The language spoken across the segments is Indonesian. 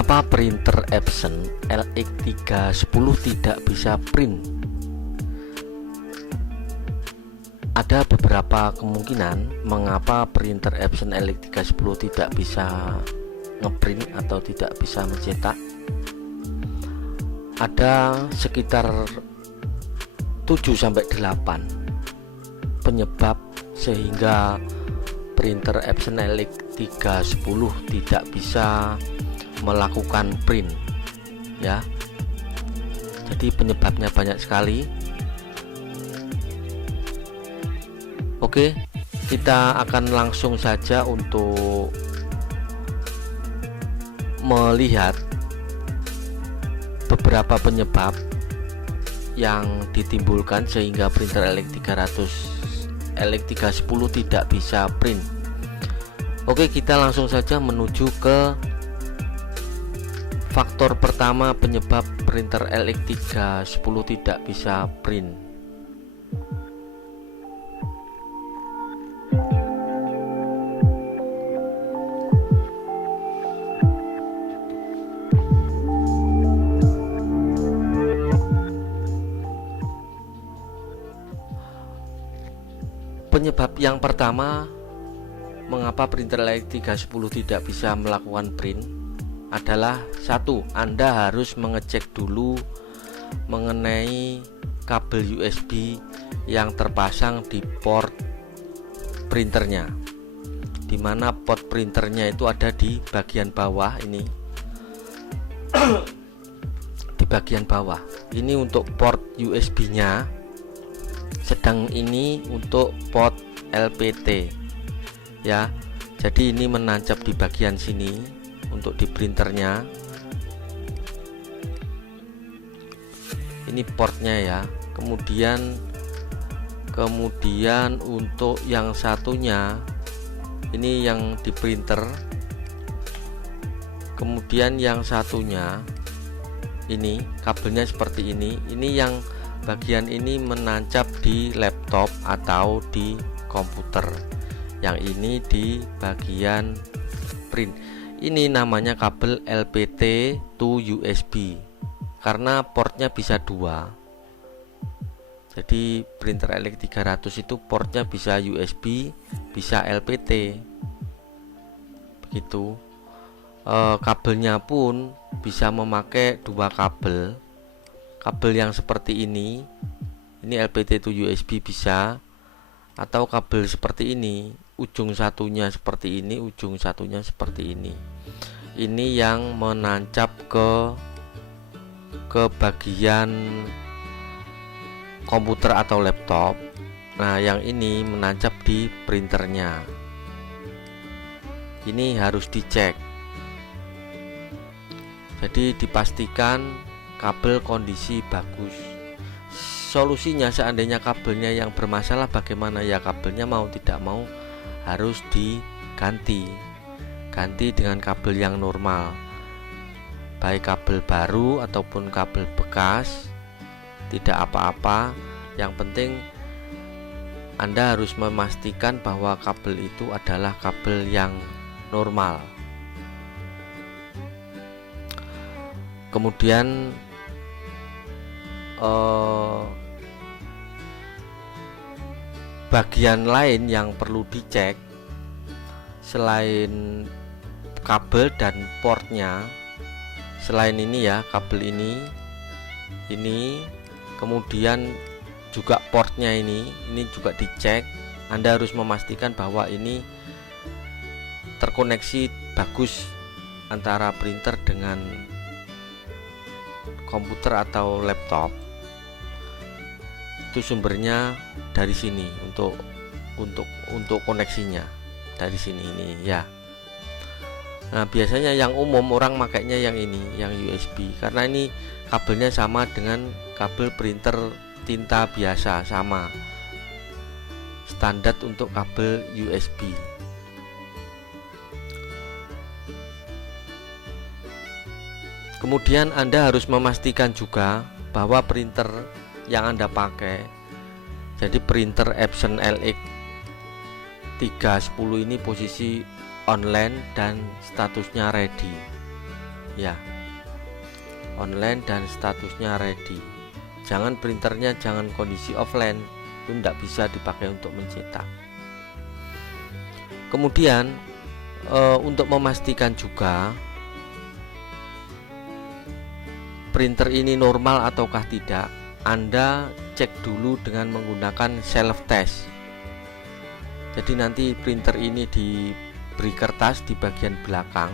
Mengapa printer Epson LX310 tidak bisa print? Ada beberapa kemungkinan mengapa printer Epson LX310 tidak bisa ngeprint atau tidak bisa mencetak. Ada sekitar 7-8 penyebab sehingga printer Epson LX310 tidak bisa melakukan print ya. Jadi penyebabnya banyak sekali. Oke, kita akan langsung saja untuk melihat beberapa penyebab yang ditimbulkan sehingga printer LX310 tidak bisa print. Oke, kita langsung saja menuju ke faktor pertama penyebab printer LX310 tidak bisa print. Penyebab yang pertama mengapa printer LX310 tidak bisa melakukan print adalah satu, Anda harus mengecek dulu mengenai kabel USB yang terpasang di port printernya, dimana port printernya itu ada di bagian bawah ini. Di bagian bawah ini untuk port USB nya, sedang ini untuk port LPT ya. Jadi ini menancap di bagian sini untuk di printernya. Ini portnya ya. Kemudian untuk yang satunya ini yang di printer. Kemudian yang satunya ini kabelnya seperti ini. Ini yang bagian ini menancap di laptop atau di komputer. Yang ini di bagian print. Ini namanya kabel LPT to USB karena portnya bisa dua. Jadi printer LX300 itu portnya bisa USB, bisa LPT. Begitu. Kabelnya pun bisa memakai dua kabel. Kabel yang seperti ini LPT to USB bisa, atau kabel seperti ini, ujung satunya seperti ini, ujung satunya seperti ini. Ini yang menancap ke bagian komputer atau laptop. Nah, yang ini menancap di printernya. Ini harus dicek. Jadi dipastikan kabel kondisi bagus. Solusinya seandainya kabelnya yang bermasalah bagaimana ya? Kabelnya mau tidak mau harus diganti dengan kabel yang normal, baik kabel baru ataupun kabel bekas, tidak apa-apa. Yang penting Anda harus memastikan bahwa kabel itu adalah kabel yang normal. Kemudian bagian lain yang perlu dicek selain kabel dan portnya, selain ini ya, kabel ini kemudian juga portnya ini juga dicek. Anda harus memastikan bahwa ini terkoneksi bagus antara printer dengan komputer atau laptop. Itu sumbernya dari sini untuk koneksinya dari sini ini ya. Nah, biasanya yang umum orang makainya yang ini, yang USB, karena ini kabelnya sama dengan kabel printer tinta biasa, sama standar untuk kabel USB. Kemudian Anda harus memastikan juga bahwa printer yang Anda pakai, jadi printer Epson LX310 ini posisi online dan statusnya ready. ya, online dan statusnya ready. Jangan printernya jangan kondisi offline, itu tidak bisa dipakai untuk mencetak. Kemudian untuk memastikan juga printer ini normal ataukah tidak, Anda cek dulu dengan menggunakan self test. Jadi nanti printer ini diberi kertas di bagian belakang.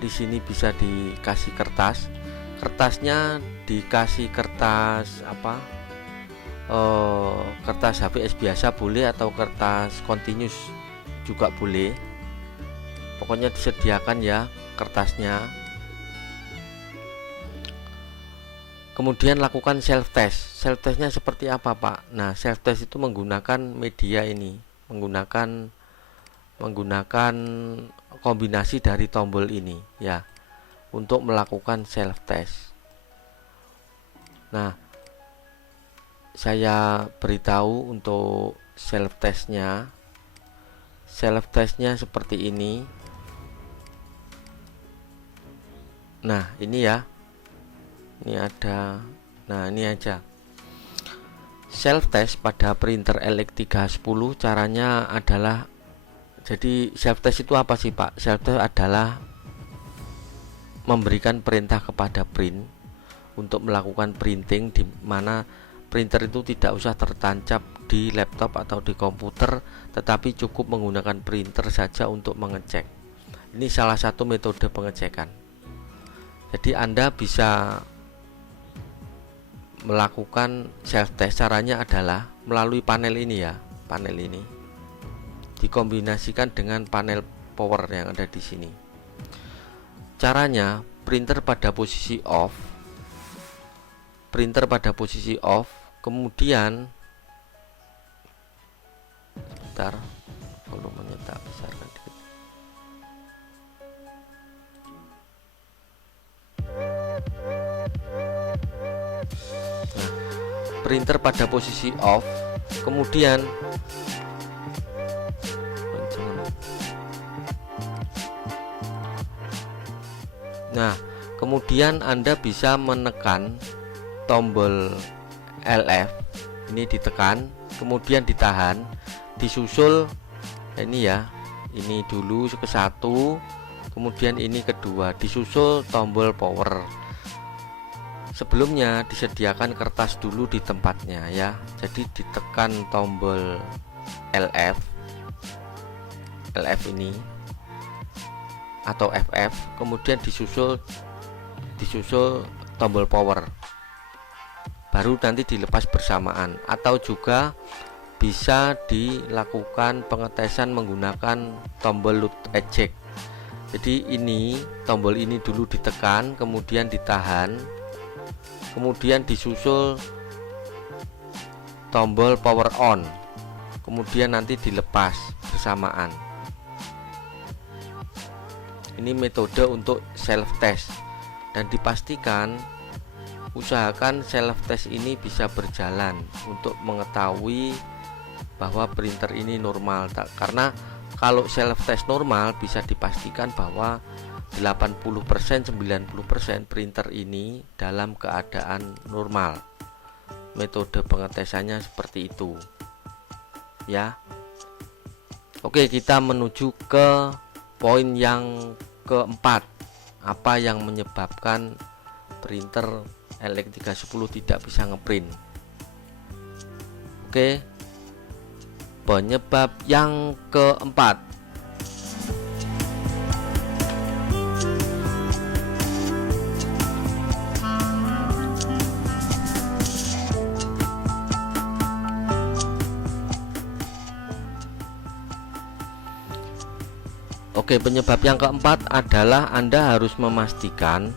Di sini bisa dikasih kertas. Kertasnya dikasih kertas apa? Kertas HVS biasa boleh atau kertas continuous juga boleh. Pokoknya disediakan ya kertasnya. Kemudian lakukan self test. Self testnya seperti apa, Pak? Nah, self test itu menggunakan media ini, menggunakan kombinasi dari tombol ini ya, untuk melakukan self test. Nah, saya beritahu untuk self testnya. Self testnya seperti ini. Nah, ini ya. Ini ada. Nah, ini aja. Self test pada printer LX310 caranya adalah, jadi self test itu apa sih, Pak? Self test adalah memberikan perintah kepada print untuk melakukan printing, di mana printer itu tidak usah tertancap di laptop atau di komputer, tetapi cukup menggunakan printer saja untuk mengecek. Ini salah satu metode pengecekan. Jadi Anda bisa melakukan self test. Caranya adalah melalui panel ini ya, panel ini dikombinasikan dengan panel power yang ada di sini. Caranya, printer pada posisi off, kemudian sebentar, volumenya tak besarkan dikit. Nah, printer pada posisi off, kemudian Anda bisa menekan tombol LF, ini ditekan, kemudian ditahan, disusul ini ya, ini dulu ke satu, kemudian ini kedua, disusul tombol power. Sebelumnya disediakan kertas dulu di tempatnya ya, jadi ditekan tombol LF ini atau FF, kemudian disusul tombol power, baru nanti dilepas bersamaan. Atau juga bisa dilakukan pengetesan menggunakan tombol load eject. Jadi ini tombol ini dulu ditekan, kemudian ditahan, kemudian disusul tombol power on, kemudian nanti dilepas bersamaan. Ini metode untuk self test, dan dipastikan usahakan self test ini bisa berjalan untuk mengetahui bahwa printer ini normal. Karena kalau self test normal bisa dipastikan bahwa 80% 90% printer ini dalam keadaan normal. Metode pengetesannya seperti itu ya. Oke, kita menuju ke poin yang keempat. Apa yang menyebabkan printer LX310 tidak bisa ngeprint? Oke, penyebab yang keempat. Oke, penyebab yang keempat adalah Anda harus memastikan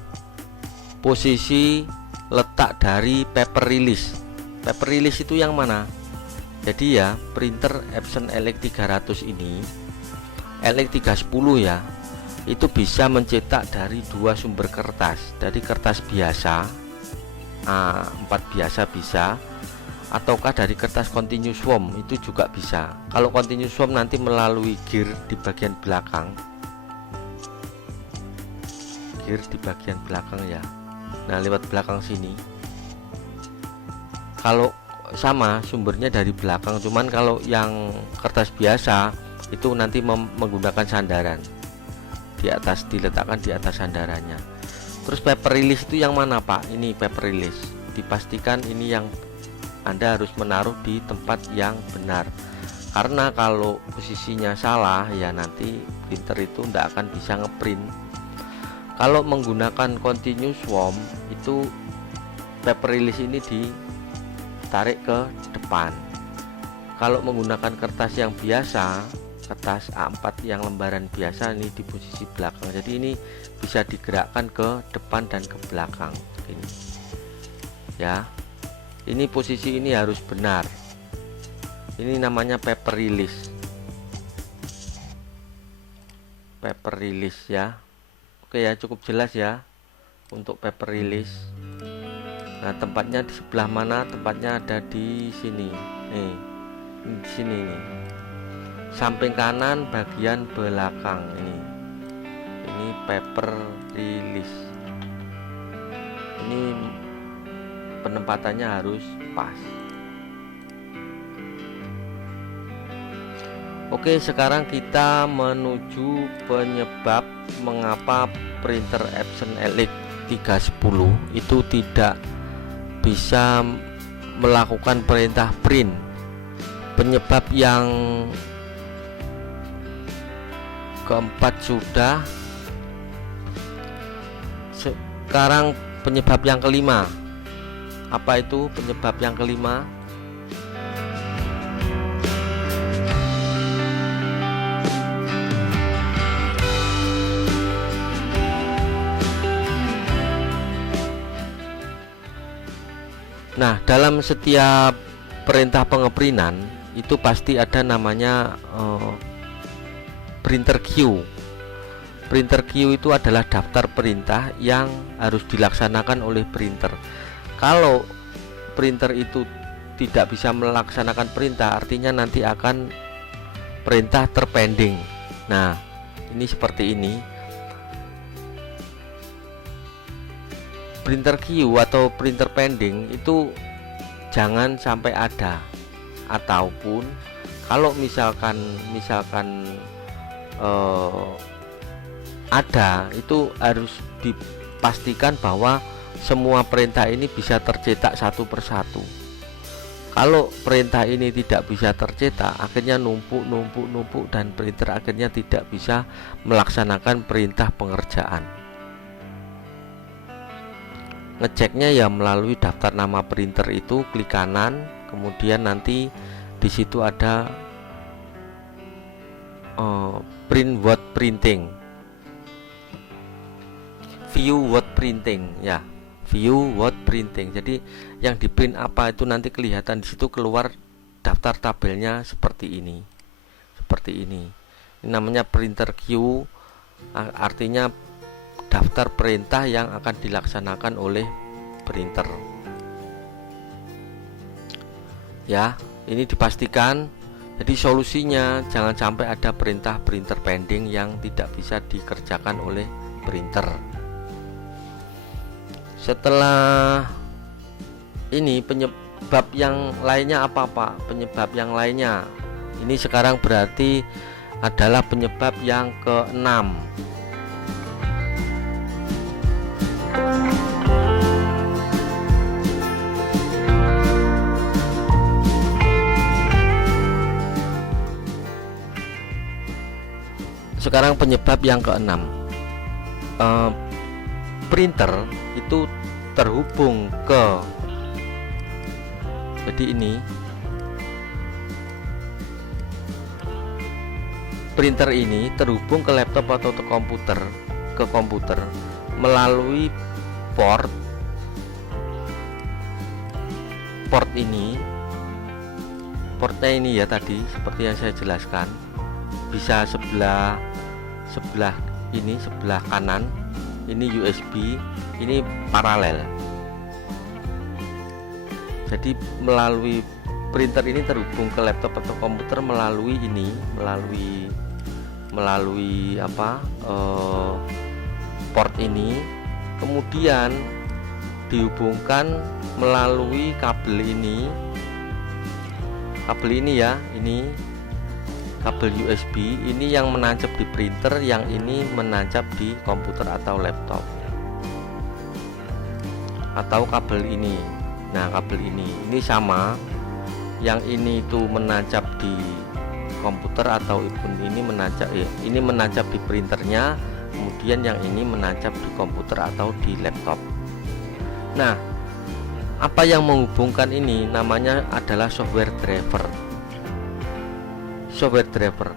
posisi letak dari paper release. Paper release itu yang mana? Jadi ya, printer Epson LX300 ini, LX310 ya, itu bisa mencetak dari dua sumber kertas. Dari kertas biasa A4 biasa bisa, ataukah dari kertas continuous foam itu juga bisa. Kalau continuous foam nanti melalui gear di bagian belakang. gear di bagian belakang ya. Nah, lewat belakang sini. Kalau sama sumbernya dari belakang, cuman kalau yang kertas biasa itu nanti menggunakan sandaran di atas, diletakkan di atas sandarannya. Terus paper release itu yang mana Pak? Ini paper release. Dipastikan ini yang Anda harus menaruh di tempat yang benar, karena kalau posisinya salah ya nanti printer itu tidak akan bisa ngeprint. Kalau menggunakan continuous worm itu paper release ini ditarik ke depan. Kalau menggunakan kertas yang biasa, kertas A4 yang lembaran biasa, ini di posisi belakang. Jadi ini bisa digerakkan ke depan dan ke belakang ini ya. Ini posisi ini harus benar. Ini namanya paper release. Paper release ya. Oke ya, cukup jelas ya untuk paper release. Nah, tempatnya di sebelah mana? Tempatnya ada di sini. Nih, di sini nih. Samping kanan bagian belakang ini. Ini paper release. Ini penempatannya harus pas. Oke, sekarang kita menuju penyebab mengapa printer Epson Elite 310 itu tidak bisa melakukan perintah print. Penyebab yang keempat sudah. Sekarang penyebab yang kelima. Apa itu penyebab yang kelima? Nah, dalam setiap perintah pengeprintan itu pasti ada namanya printer queue. Printer queue itu adalah daftar perintah yang harus dilaksanakan oleh printer. Kalau printer itu tidak bisa melaksanakan perintah, artinya nanti akan perintah terpending. Nah, ini seperti ini. Printer queue atau printer pending itu jangan sampai ada, ataupun kalau misalkan ada, itu harus dipastikan bahwa semua perintah ini bisa tercetak satu persatu. Kalau perintah ini tidak bisa tercetak, akhirnya numpuk dan printer akhirnya tidak bisa melaksanakan perintah pengerjaan. Ngeceknya ya melalui daftar nama printer itu, klik kanan, kemudian nanti di situ ada print word printing, view word printing ya, view word printing. Jadi yang di print apa itu nanti kelihatan di situ, keluar daftar tabelnya seperti ini. Ini namanya printer queue, artinya daftar perintah yang akan dilaksanakan oleh printer. Ya, ini dipastikan. Jadi solusinya jangan sampai ada perintah printer pending yang tidak bisa dikerjakan oleh printer. Setelah ini penyebab yang lainnya apa Pak? Penyebab yang lainnya ini sekarang berarti adalah penyebab yang keenam. Sekarang penyebab yang keenam, printer itu terhubung ke, jadi ini printer ini terhubung ke laptop atau ke komputer melalui port ini, portnya ini ya tadi seperti yang saya jelaskan, bisa sebelah ini, sebelah kanan ini USB, ini paralel. Jadi melalui printer ini terhubung ke laptop atau komputer melalui ini, melalui apa, port ini, kemudian dihubungkan melalui kabel ini ya, ini kabel USB ini yang menancap di printer, yang ini menancap di komputer atau laptop, atau kabel ini. Nah, kabel ini sama, yang ini itu menancap di komputer atau ini menancap di printernya, kemudian yang ini menancap di komputer atau di laptop. Nah, apa yang menghubungkan ini namanya adalah software driver. Software driver.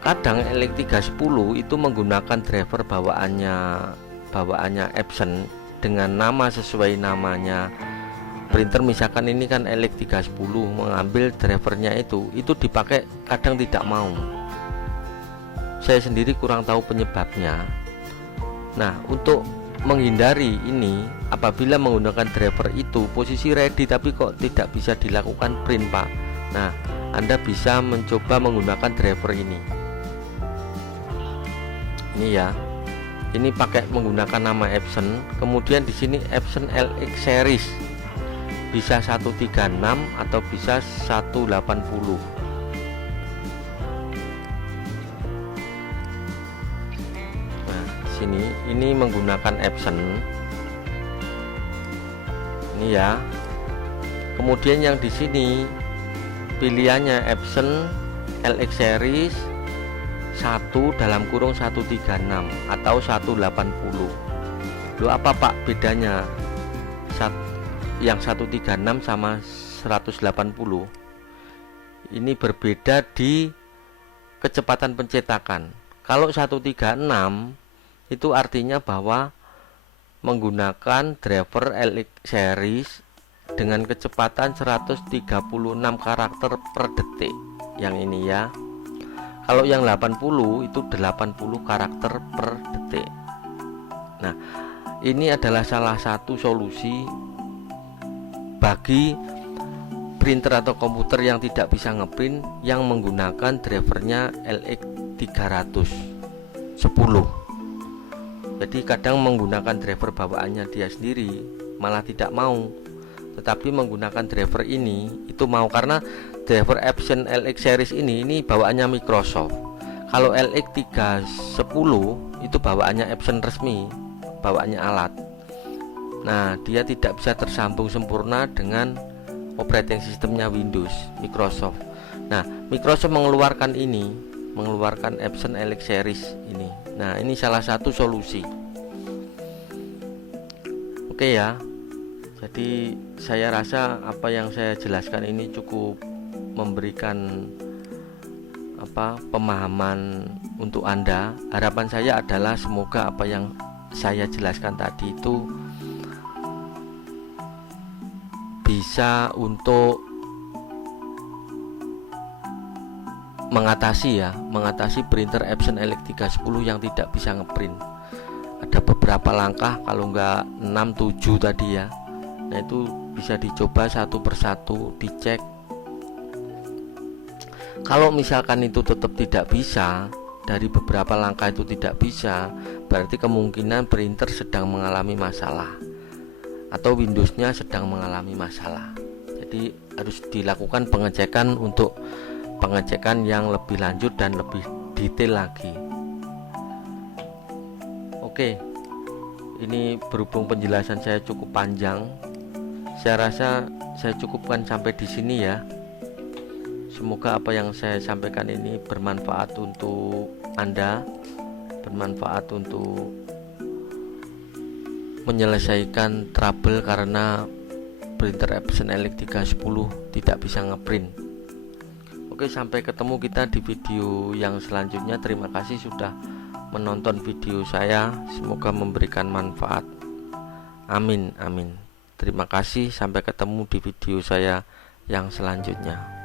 Kadang LX310 itu menggunakan driver bawaannya Epson dengan nama sesuai namanya printer. Misalkan ini kan LX310, mengambil drivernya itu dipakai, kadang tidak mau. Saya sendiri kurang tahu penyebabnya. Nah, untuk menghindari ini, apabila menggunakan driver itu posisi ready tapi kok tidak bisa dilakukan print, Pak. Nah, Anda bisa mencoba menggunakan driver ini ya. Ini pakai menggunakan nama Epson, kemudian di sini Epson LX series, bisa 136 atau bisa 180. Sini ini menggunakan Epson ini ya. Kemudian yang di sini pilihannya Epson LX series 1 dalam kurung 136 atau 180. Loh, apa Pak bedanya yang 136 sama 180? Ini berbeda di kecepatan pencetakan. Kalau 136 itu artinya bahwa menggunakan driver LX series dengan kecepatan 136 karakter per detik, yang ini ya. Kalau yang 80 itu 80 karakter per detik. Nah, ini adalah salah satu solusi bagi printer atau komputer yang tidak bisa ngeprint, yang menggunakan drivernya LX310. Jadi kadang menggunakan driver bawaannya dia sendiri malah tidak mau, tetapi menggunakan driver ini itu mau, karena driver Epson LX series ini bawaannya Microsoft. Kalau LX310 itu bawaannya Epson resmi, bawaannya alat. Nah, dia tidak bisa tersambung sempurna dengan operating sistemnya Windows Microsoft. Nah, Microsoft mengeluarkan Epson LX series ini. Nah, ini salah satu solusi. Oke ya. Jadi saya rasa apa yang saya jelaskan ini cukup memberikan pemahaman untuk Anda. Harapan saya adalah semoga apa yang saya jelaskan tadi itu bisa untuk mengatasi printer Epson LX310 yang tidak bisa ngeprint. Ada beberapa langkah, kalau enggak 6-7 tadi ya. Nah, itu bisa dicoba satu persatu, dicek. Kalau misalkan itu tetap tidak bisa, dari beberapa langkah itu tidak bisa, berarti kemungkinan printer sedang mengalami masalah atau Windowsnya sedang mengalami masalah. Jadi harus dilakukan pengecekan yang lebih lanjut dan lebih detail lagi. Oke, ini berhubung penjelasan saya cukup panjang, saya rasa saya cukupkan sampai di sini ya. Semoga apa yang saya sampaikan ini bermanfaat untuk Anda, bermanfaat untuk menyelesaikan trouble karena printer Epson LX310 tidak bisa ngeprint. Oke, sampai ketemu kita di video yang selanjutnya. Terima kasih sudah menonton video saya, semoga memberikan manfaat. Amin, amin. Terima kasih, sampai ketemu di video saya yang selanjutnya.